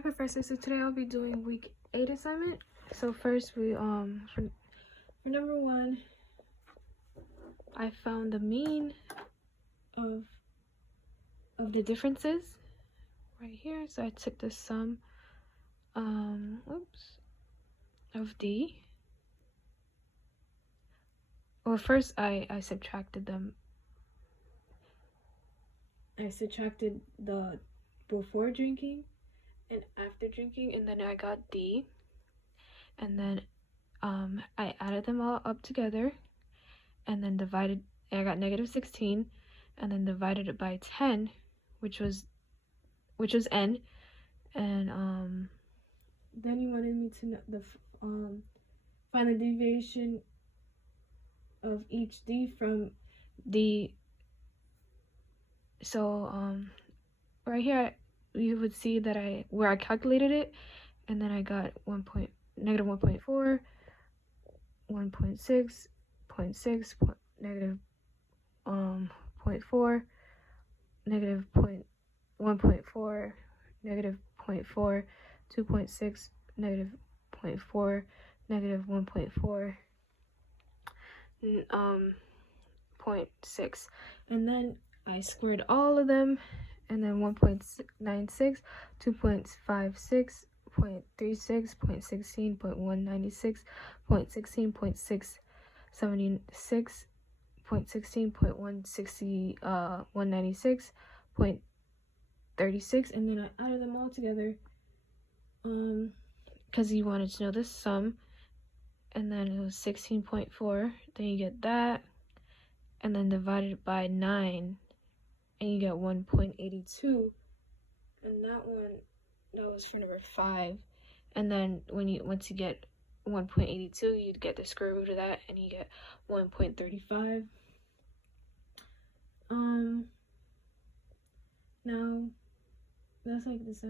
Hi Professor, so today I'll be doing week 8 assignment. So first we for number 1, I found the mean of the differences right here. So I took the sum of D. Well, first I subtracted them. I subtracted the before drinking and after drinking, and then I got D. And then I added them all up together and then divided. I got negative 16 and then divided it by 10, which was n. And then he wanted me to find the deviation of each D from D. So right here you would see that where I calculated it, and then I got negative 1.4, 1.6, 0.6, negative 0.4, negative 1.4, negative 0.4, 2.6, negative 0.4, negative 1.4, 0.6, and then I squared all of them, and then 1.96, 2.56, 0.36, 0.16, 0.196, 0.16, 0.676, 0.16, 196, 0.36, and then I added them all together because he wanted to know the sum, and then it was 16.4. Then you get that, and then divide it by 9, and you get 1.82, and that was for number 5. And then once you get 1.82, you'd get the square root of that, and you get 1.35. Now that's like this.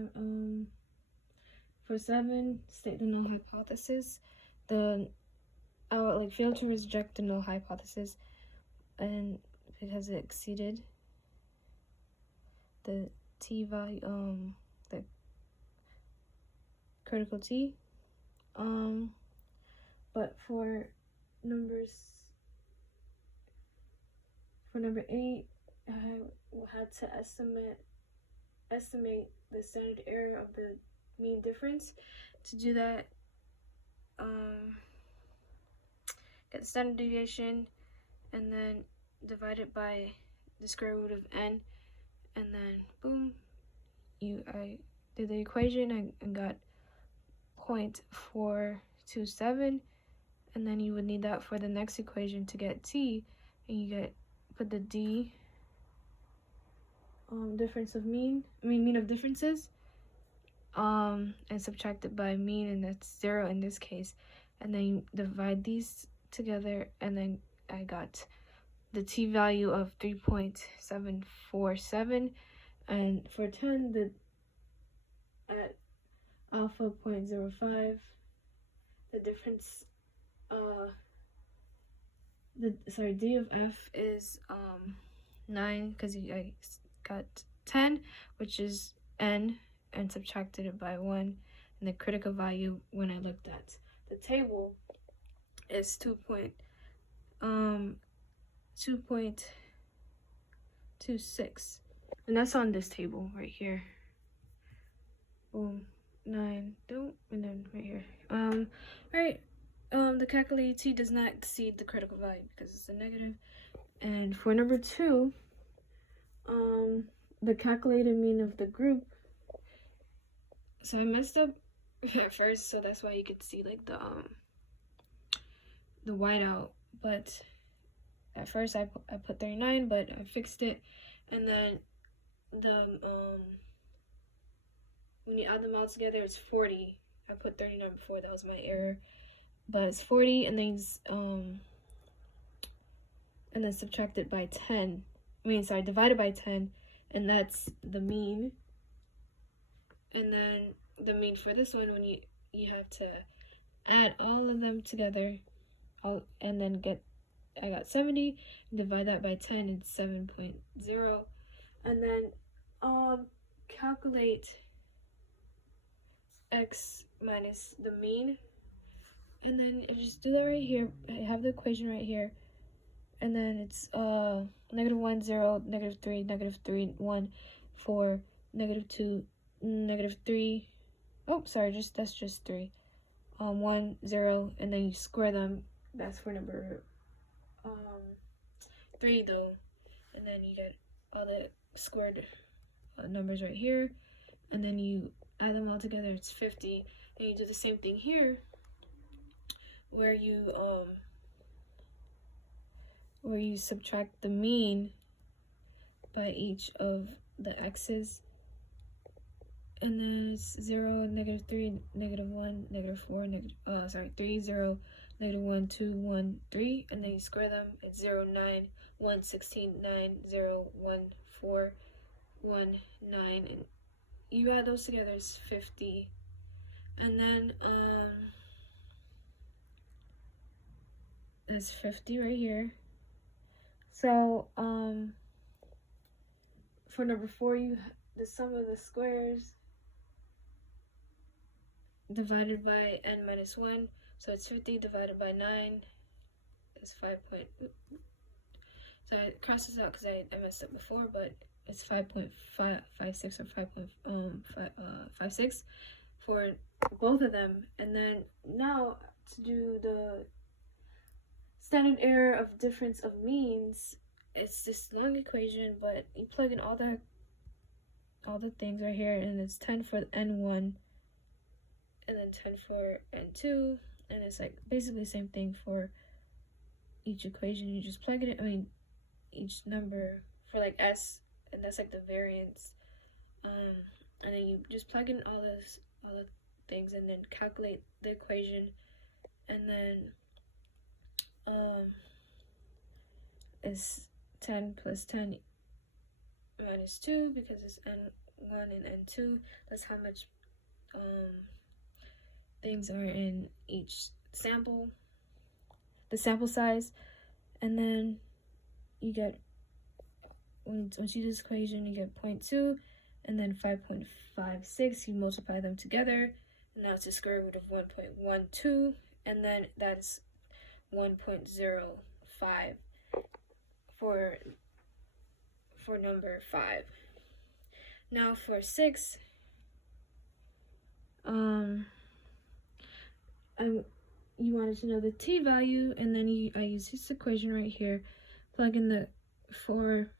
For 7, state the null hypothesis. I would fail to reject the null hypothesis, and because it exceeded the t value, the critical t. But for number 8, I had to estimate the standard error of the mean difference. To do that, get the standard deviation and then divide it by the square root of n, and then boom, I did the equation and got 0.427, and then you would need that for the next equation to get t, and you put the d mean of differences, and subtract it by mean, and that's 0 in this case, and then you divide these together, and then I got the t value of 3.747, and for 10, at alpha 0.05, the difference, d of f is 9, because I got 10, which is n, and subtracted it by 1, and the critical value when I looked at the table is 2.26, and that's on this table right here. Boom, 9, and then right here. Right. The calculated t does not exceed the critical value because it's a negative. And for number 2, the calculated mean of the group. So I messed up at first, so that's why you could see like the whiteout. But at first I put 39, but I fixed it, and then when you add them all together, it's 40. I put 39 before, that was my error, but it's 40, and then subtracted by 10. Divided by 10, and that's the mean. And then the mean for this one, when you have to add all of them together, and then I got 70, divide that by 10, it's 7.0, and then calculate x minus the mean. And then I just do that right here. I have the equation right here. And then it's -1, 0, -3, -3, 1, 4, -2, -3. Oh, sorry, that's just 3. 1, 0, and then you square them. That's for number 3 though. And then you get all the squared numbers right here, and then you add them all together. It's 50. And you do the same thing here, where you subtract the mean by each of the x's, and then it's 0, -3, -1, -4, 3, 0, -1, 2, 1, 3, and then you square them. It's 0, 9, 1, 16, 9, 0, 1, 4, 1, 9, and you add those together, it's 50. And then it's 50 right here. So for number 4, the sum of the squares divided by n minus 1, so it's 50 divided by 9 is 5. So it crosses out because I messed up before, but it's 5.56 or 5.56 for both of them. And then now to do the standard error of difference of means, it's this long equation, but you plug in all the things right here, and it's 10 for n1 and then 10 for n2, and it's like basically the same thing for each equation. You just plug it in, each number for like s, and that's like the variance, and then you just plug in all the things and then calculate the equation, and then it's 10 plus 10 minus 2 because it's n1 and n2. That's how much things are in each sample, the sample size. And then you get, once you do this equation, you get 0.2 and then 5.56. You multiply them together, and now it's the square root of 1.12, and then that's 1.05 for number 5. Now for 6, you wanted to know the t value, and then I use this equation right here. Plug in 4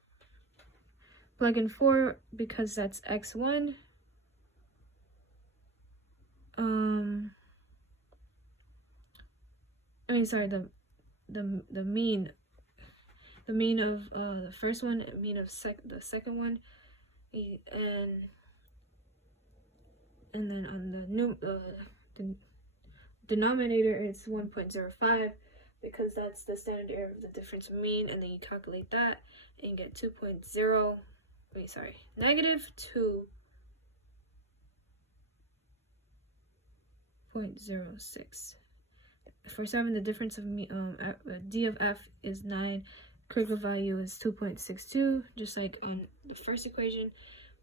because that's x1. The mean of the first one, mean of the second one, and then on the denominator it's 1.05 because that's the standard error of the difference of mean, and then you calculate that and you get -2.06. For 7, the difference of d of f is 9. Critical value is 2.62, just like on the first equation.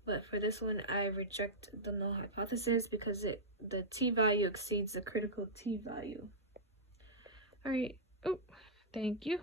But for this one, I reject the null hypothesis because the t value exceeds the critical t value. All right. Oh, thank you.